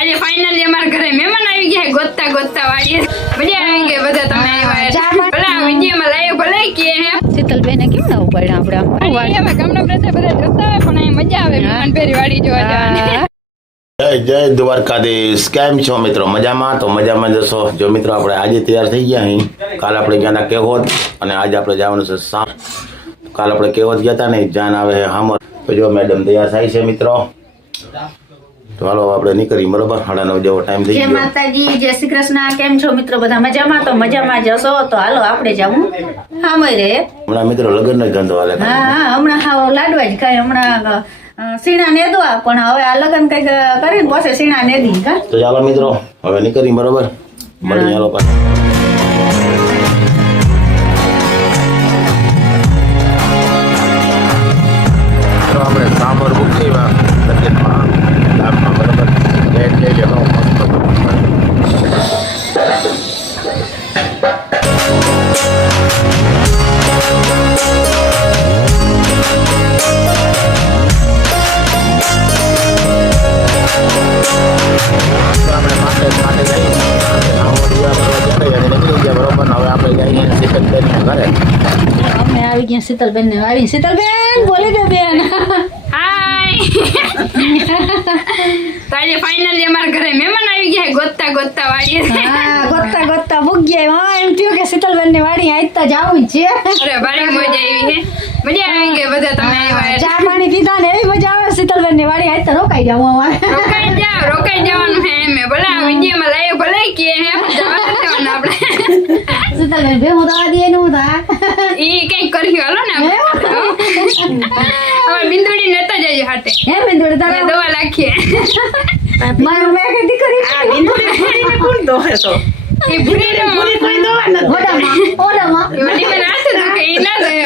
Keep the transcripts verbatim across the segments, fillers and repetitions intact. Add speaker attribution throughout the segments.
Speaker 1: આજે ફાઇનલી અમારા ઘરે મહેમાન આવી ગયા ગોતતા ગોતતા વાળી મજા આવી ગઈ બધા તમે આવ્યા ભલે આ વિડીયોમાં લાઈવ ભલે કે
Speaker 2: શીતલબેન કેમ ના ઉપાડ્યા આપણે
Speaker 1: અમે ગામડા પ્રજા બધા જોતા હોય પણ અહીં મજા આવે મહેમાન પેરી વાડી જોવા જવાની
Speaker 3: જય જય દ્વારકાધીશ કેમ છો મિત્રો મજામાં તો મજામાં જશો જો મિત્રો આપણે આજે તૈયાર થઈ ગયા અહીં કાલ આપણે ગયા હતા કેહોદ અને આજે આપણે જવાનું છે સામ કાલ આપણે કેહોદ ગયા હતા ને જાન આવે છે હામર તો જો મેડમ તૈયાર થાય છે મિત્રો તો હાલો આપણે નીકળી બરોબર સાડા નવ જેવો ટાઈમ થઈ
Speaker 2: જય
Speaker 3: ગયો
Speaker 2: માતાજી જય શ્રી કૃષ્ણ કેમ છો મિત્રો બધા મજામાં તો મજામાં જશો તો હાલો આપણે જાવું હામય રે
Speaker 3: હમણાં મિત્રો લગ્ન નો ધંધો હાલે
Speaker 2: હા હા હમણાં હાવ લાડવા જ ખાય હમણાં સીણા નેદવા પણ હવે આ લગન કઈક કરીને પછી સીણા નેદી કા
Speaker 3: તો ચાલો મિત્રો હવે નીકળી બરોબર મળી ચાલો પાછા આપણે સાંભર બુક થયા બજેટમાં લાભમાં બરોબર લેટ લઈ લેવાનો આપણે માટે માટે જઈએ નીકળી ગયા બરોબર હવે આપણે જઈએ શીતલબેન ઘરે
Speaker 2: અમે આવી ગયા શીતલબેન ને વાળી શીતલબેન બોલી દે બેન
Speaker 1: હાય તો આજે ફાઇનલી અમારા ઘરે મહેમાન આવી ગયા ગોતતા ગોતતા વાળી
Speaker 2: હા ગોતતા ગોતતા ભૂગ્યા હા એમ થયું કે શીતલબેન ને વાળી આઈતા જાવું છે
Speaker 1: અરે ભારી મજા આવી છે મજા આવી ગઈ બધા તમે આવ્યા
Speaker 2: ચા પાણી પીધા ને એવી મજા આવે શીતલબેન ની વાળી આઈતા રોકાઈ જાવ અમારે
Speaker 1: રોકાઈ જાવ રોકાઈ જવાનું છે એમ ભલે આ વિડીયોમાં લાઈવ ભલે કે હે જવા દેવાનું આપણે
Speaker 2: શીતલબેન બે હું દવા દે નું થા
Speaker 1: ઈ કઈક કર્યું હાલો ને હવે બિંદુડી નતા જજો હાથે
Speaker 2: હે બેંદોડ તારા
Speaker 1: દવા લાખીએ
Speaker 2: મારું મેં કે દીકરી
Speaker 4: આ બિંદુડી ભરીને કોણ દોહે તો
Speaker 1: એ ભૂરી નો
Speaker 4: પૂરી કોઈ દોવા ન
Speaker 2: ઓડામાં ઓડામાં
Speaker 1: મને મને હાથ દુખે ઈ ના દે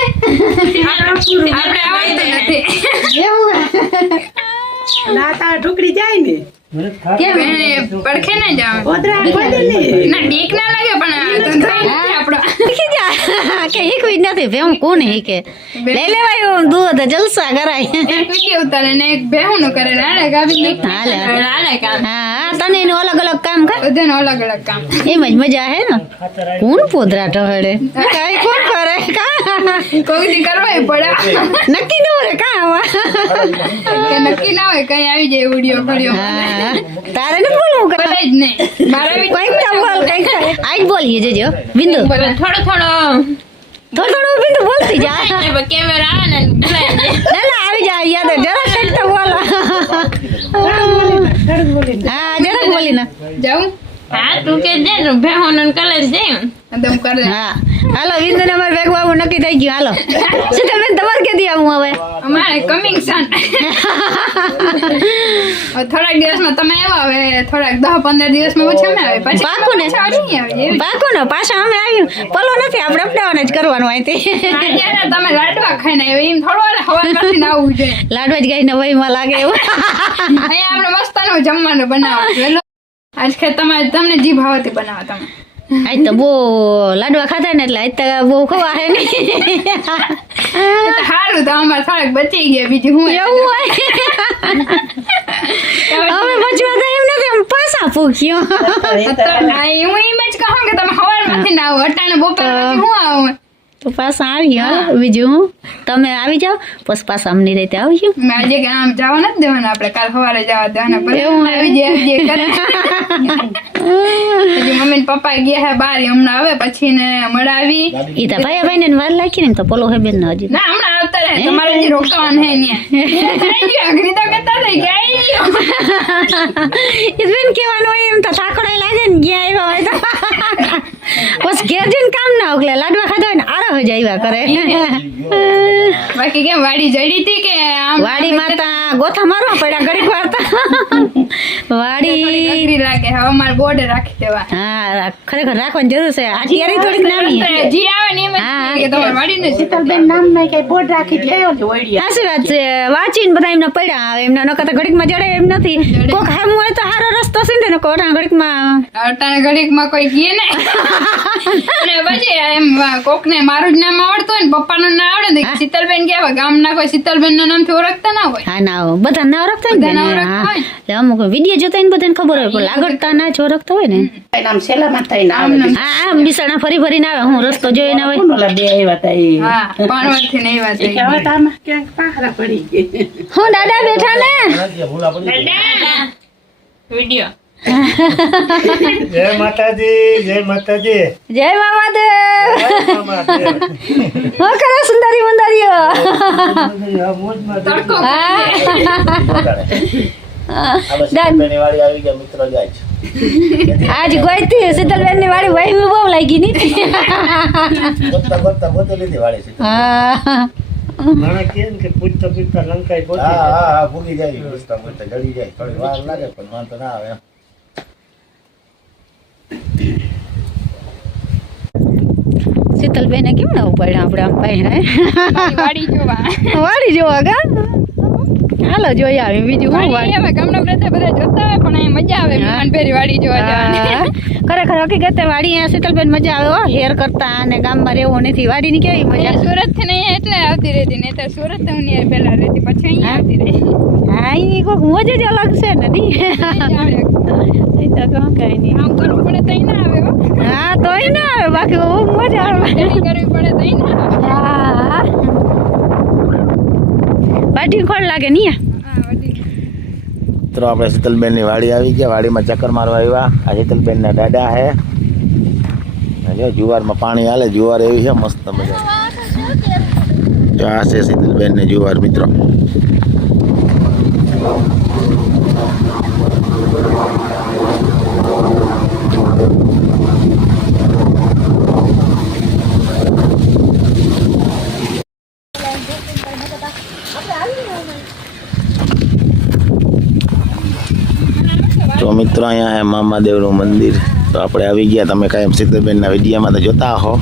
Speaker 1: આપણે આવડતું નથી
Speaker 2: એવું
Speaker 4: ના તા ઢોકળી જાય ને
Speaker 2: કેમ
Speaker 1: એને પડખે ના જાવ
Speaker 4: ઓદરા પડે ને
Speaker 1: ના ડીક ના લાગે પણ ધંધો નથી આપણો
Speaker 2: શીખી જા કે હિકવી નથી ભેમ કોણ હિકે લઈ લેવાયું દૂધ જલસા કરાય
Speaker 1: એક વિડીયો ઉતારે ને એક બેહુનું કરે રાડે ગાવી
Speaker 2: હાલે, હાલે.
Speaker 1: રાડે કામ
Speaker 2: હા તને એનું અલગ અલગ કામ કર
Speaker 1: બધાનું અલગ અલગ કામ
Speaker 2: એમ જ મજા હે ને કોણ પોદરા ઢહડે કાઈ કોણ કરે કા
Speaker 1: કોઈ દી કરવાય પડે
Speaker 2: નક્કી ન હોય કા આવા
Speaker 1: કે નક્કી ના હોય કઈ આવી જાય વિડીયો કર્યો
Speaker 2: હા તારે ન બોલવું કરે
Speaker 1: બોલે જ નહીં મારા
Speaker 2: કઈક
Speaker 1: વિડીયો
Speaker 2: તો બોલ કઈક તો આજ બોલીએ જજો બિંદુ
Speaker 1: થોડો થોડો
Speaker 2: થોડું થોડું બિંદુ બોલતી જા
Speaker 1: કેમેરા આવે ને બોલાય
Speaker 2: ના ના આવી જા યાદ જરા કઈક તો બોલ
Speaker 4: ધડક બોલી
Speaker 2: હા જરા બોલી ના
Speaker 1: જાઉં
Speaker 5: હા તું કે દે ને ભેહોનો કલર છે
Speaker 1: એકદમ કરે
Speaker 2: હા હાલો બિંદુ ને અમારે ભેગવા આવું નક્કી થઈ ગયું હાલો શું તમે તમારે કેદી આવું હવે
Speaker 1: અમારે કમિંગ સન થોડાક દિવસમાં તમે આવ્યા હવે થોડાક દસ પંદર દિવસમાં પછી અમે આવે પછી
Speaker 2: પાકું ને?
Speaker 1: પાછા નહીં આવે એવી
Speaker 2: પાકું ને પાછા અમે આવ્યું પલો નથી આપણે અપડાવન જ કરવાનું અહીંથી
Speaker 1: આજે ને તમે લાડવા ખાઈને આવ્યા એમ થોડું વાર હવારમાંથી ના આવવું જોઈએ
Speaker 2: લાડવા જ ગાઈને વહીમાં લાગે એવું
Speaker 1: અહીંયા આપણે મસ્તાનું જમવાનું બનાવવાનું આજ ખે તમારે તમને જી ભાવતી બનાવો તમે
Speaker 2: આજ તો બહુ લાડવા ખાધા ને એટલે આજ તો બહુ ખવા હે નહીં
Speaker 1: સારું તો અમારે થોડાક બચી ગયા બીજું હું
Speaker 2: એવું હોય હવે બચવા તો એમ નથી એમ પાછા પૂખ્યો
Speaker 1: તો આ હું એમ જ કહું કે તમે હવારમાંથી ના આવો અટાણે બપોર પછી હું આવું
Speaker 2: તો પાછા આવી હા બીજું હું તમે આવી જાઓ પછી પાછા અમની રીતે આવજો
Speaker 1: મેં આજે કે આમ જવા નથી દેવાના આપણે કાલ સવારે જવા દેવાના પછી
Speaker 2: એવું
Speaker 1: આવી જાય આવી જાય કરે પછી મમ્મી ને પપ્પા ગયા હે બહાર હમણાં આવે પછી ને મળાવી
Speaker 2: ઈ તો ભાઈ ભાઈ ને વાર લાગી ને તો પોલો હે બેન હજી
Speaker 1: ના હમણાં આવતા રહે તમારે જે રોકાવાનું હે ત્યાં અઘરી તો કરતા રહી કે આવી ગયો
Speaker 2: ઈ બેન કેવાનું હોય એમ તો થાકડો લાગે ને ગયા આવ્યા હોય તો બસ ઘેર જઈને કામ ના ઉકલે લાડવા ખાધા હોય ને આરો જ આવ્યા કરે
Speaker 1: બાકી કેમ વાડી જડી હતી કે આમ
Speaker 2: વાડી માતા ગોથા મારવા પડ્યા ઘડીક વાર તો વાડી
Speaker 1: અઘરી લાગે હવે અમારે બોર્ડે રાખી દેવા
Speaker 2: હા ખરેખર રાખવાની જરૂર છે આટિયારી થોડીક નાની છે.
Speaker 1: જી આવે ને એમ જ
Speaker 2: હા.
Speaker 1: કે તમારે વાડીને
Speaker 4: શીતલબેન નામ ના કઈ બોર્ડ રાખી જ લેવો છે ઓડિયા
Speaker 2: સાચી વાત છે વાંચીને બધા એમના પડ્યા આવે એમના નકર તો ઘડીકમાં જડે એમ નથી કોક હામ હોય તો સારો રસ્તો છે દે ને કોટા ઘડીકમાં
Speaker 1: અટાણે ઘડીકમાં કોઈ કહે ને અને પછી એમ કોકને મારું જ નામ આવડતું હોય ને પપ્પાનું નામ આવડે ને શીતલબેન કેવા ગામના કોઈ શીતલબેન ના નામથી ઓળખતા ના હોય.
Speaker 2: હા ના બધા ના ઓળખતા હોય
Speaker 1: બધા ના
Speaker 2: ને
Speaker 1: ઓળખતા
Speaker 2: હા
Speaker 1: હોય.
Speaker 2: એટલે અમુક વિડીયો જોતા હોય ને બધાને ખબર હોય પણ લાગડતા ના જ ઓળખતા હોય ને
Speaker 4: આમ સેલામાં થઈને આવે
Speaker 1: આમ
Speaker 2: હા આમ બિસાણા ફરી ફરીને આવે હું રસ્તો જોઈને આવે
Speaker 4: કોણ ઓલા બે આવ્યા તા એ
Speaker 1: હા પાણવડથી ને એવા
Speaker 4: એ કે હવે તો આમાં ક્યાંક પાહરા પડી ગઈ
Speaker 2: હું દાદા બેઠા ને
Speaker 5: વિડીયો
Speaker 6: જય માતાજી જય માતાજી
Speaker 2: જય મામાદેવ
Speaker 6: જય માતાજી.
Speaker 2: હું કરે સુંદરી મુંદરીઓ
Speaker 6: આ મોજમાં
Speaker 1: તડકો
Speaker 3: શીતલબેનની વાડી આવી ગયા મિત્રો જાય છે.
Speaker 2: આજ ગોઈતી શીતલબેન ની વાડી વહી બહુ લાગી ની
Speaker 3: ગોતતા ગોતતા ગોતી લીધી વાડી શીતલ.
Speaker 2: હા
Speaker 6: મને કેમ કે પૂછતા પૂછતા લંકાઈ
Speaker 3: હા
Speaker 6: પહોંચી
Speaker 3: હા હા ભૂગી જાય પૂછતા પૂછતા જડી જાય થોડી વાર લાગે પણ વાંધો ના આવે એમ.
Speaker 2: શીતલબેન કેમ ના ઉપાડ્યા આપણે આમ ભાઈ
Speaker 1: મારી વાડી જોવા
Speaker 2: વાડી જોવા ગા હાલો જોઈ આવી બીજું શું
Speaker 1: વાડી
Speaker 2: વાડી
Speaker 1: હવે ગામના બધા બધા જોતા હોય પણ અહીં મજા આવે મહેમાનભેરી વાડી જોવા જવાની.
Speaker 2: ખરેખર હકીકતે વાડી અહીંયા શીતલબેન મજા આવે હો હેર કરતા અને ગામમાં રહેવું નથી વાડીની કેવી મજા
Speaker 1: સુરત થી અહીંયા એટલે આવતી રહેતી નહીં તો સુરત હું અહીંયા પહેલા રહેતી પછી અહીંયા આવતી રહી.
Speaker 2: હા એની કોઈક મોજ જ અલગ છે ને દી એ તો કહું કઈ નહીં
Speaker 1: આમ કરવું પડે તઈ ના આવે હો.
Speaker 2: હા તોય ના આવે બાકી બહુ મજા આવે
Speaker 1: ચડી કરવી પડે તઈ ના આવે.
Speaker 2: હા બાટી ખોળ લાગે નહીં
Speaker 1: હા, વાડી.
Speaker 3: મિત્રો આપણે શીતલબેનની વાડી આવી ગયા વાડીમાં ચક્કર મારવા આવ્યા. આ શીતલબેનના દાદા હે અને જો જુવારમાં પાણી હાલે જુવાર એવી છે મસ્ત મજા. જો આ છે શીતલબેનની જુવાર મિત્રો. તો મિત્રો અહીંયા હે મામાદેવનું મંદિર. તો આપણે આવી ગયા. તમે કાંઈ શીતલબેનના વિડીયોમાં તો જોતા હો.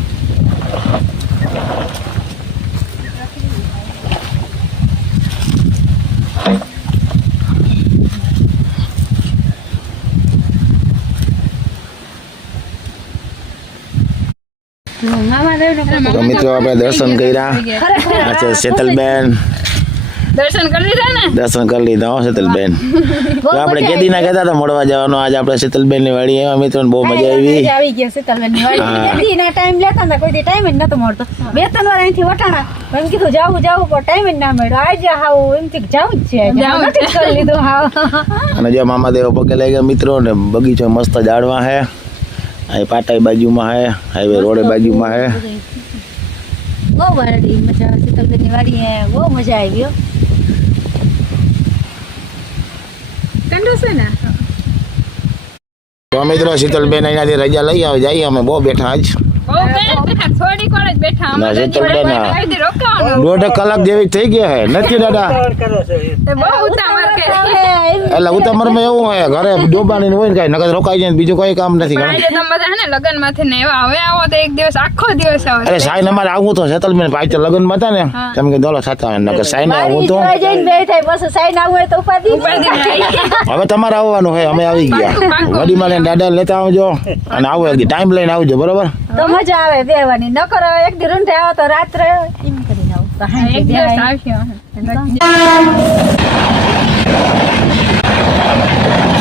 Speaker 3: તો મિત્રો આપણે દર્શન કર્યા. આ છે શીતલબેન.
Speaker 1: દર્શન કરી લીધા ને
Speaker 3: દર્શન કરી લીધા હો શીતલબેન. તો આપણે કેદી ના કહેતા હતા મળવા જવાનું. આજે આપણે શીતલબેન ની વાડી આવ્યા મિત્રો બહુ મજા આવી.
Speaker 2: આવી ગયા શીતલબેન ની વાડી
Speaker 3: હા.
Speaker 2: કેદી ના ટાઈમ લેતા હતા કોઈ ટાઈમ જ નતો મળતો બે ત્રણ વાર અહીંથી વટાણા એમ કીધું જાવું જાવું પણ ટાઈમ જ ના મળ્યો આજે હાવ એમથી જાવું જ છે આજે.
Speaker 1: જાવું જ
Speaker 2: નથી જ કરી લીધું હાવ
Speaker 3: અને જો મામાદેવ પગે લઈ ગયા મિત્રો ને બગીચો મસ્ત ઝાડવા હે. અહીં પાટાઈ બાજુમાં હે હાઈવે રોડે બાજુમાં હે.
Speaker 2: બહુ વાડી મજા આવે શીતલબેન ની વાડી એ બહુ મજા આવી હો કંડો છે ને
Speaker 3: તો મિત્રો શીતલબેન અહીંયાથી રજા લઈ આવે જઈએ અમે બહુ બેઠા આજ.
Speaker 1: બહુ બેઠા બેઠા થોડીક વાર જ બેઠા
Speaker 3: ના,
Speaker 1: અમારે
Speaker 3: શીતલબેન, હા.
Speaker 1: અહીંથી રોકાવાનું
Speaker 3: દોઢ કલાક જેવી થઈ ગયા હે નથી દાદા.
Speaker 6: કરે છે એ.
Speaker 1: તે બહુ ઉતાવળ કરી
Speaker 3: એટલે ઉતામરમાં એવું હોય ઘરે ડોબાની હોય ને કઈ નકર રોકાઈ જાય ને બીજું કોઈ કામ નથી
Speaker 1: પણ
Speaker 3: ઘરે.
Speaker 1: આજે તમે બધા હે ને લગન માંથી ને એવા હવે આવો તો એક દિવસ આખો દિવસ આવો
Speaker 3: અરે સાઈન અમારે આવું તો શીતલબેન ભાઈ તો લગ્નમાં હતા ને
Speaker 1: હા.
Speaker 3: તેમ કે દોલો થતા હોય નકર સાઈન આવું તો
Speaker 2: જોઈ જઈને બે થાય બસ સાઈન આવું હોય તો ઉપાધિ
Speaker 1: ઉપાધિ નહીં.
Speaker 3: હવે તમારે આવવાનું હોય અમે આવી ગયા. વડીમાં લઈને દાદા લેતા આવજો અને આવો ટાઈમ લઈને આવજો બરોબર.
Speaker 2: તો મજા આવે બેવાની ન કરો એક દી રૂંઢે આવો તો રાત્રે એમ કરીને આવું તો હાંજે
Speaker 1: એક દિવસ
Speaker 2: બેહાય.
Speaker 1: આવ્યો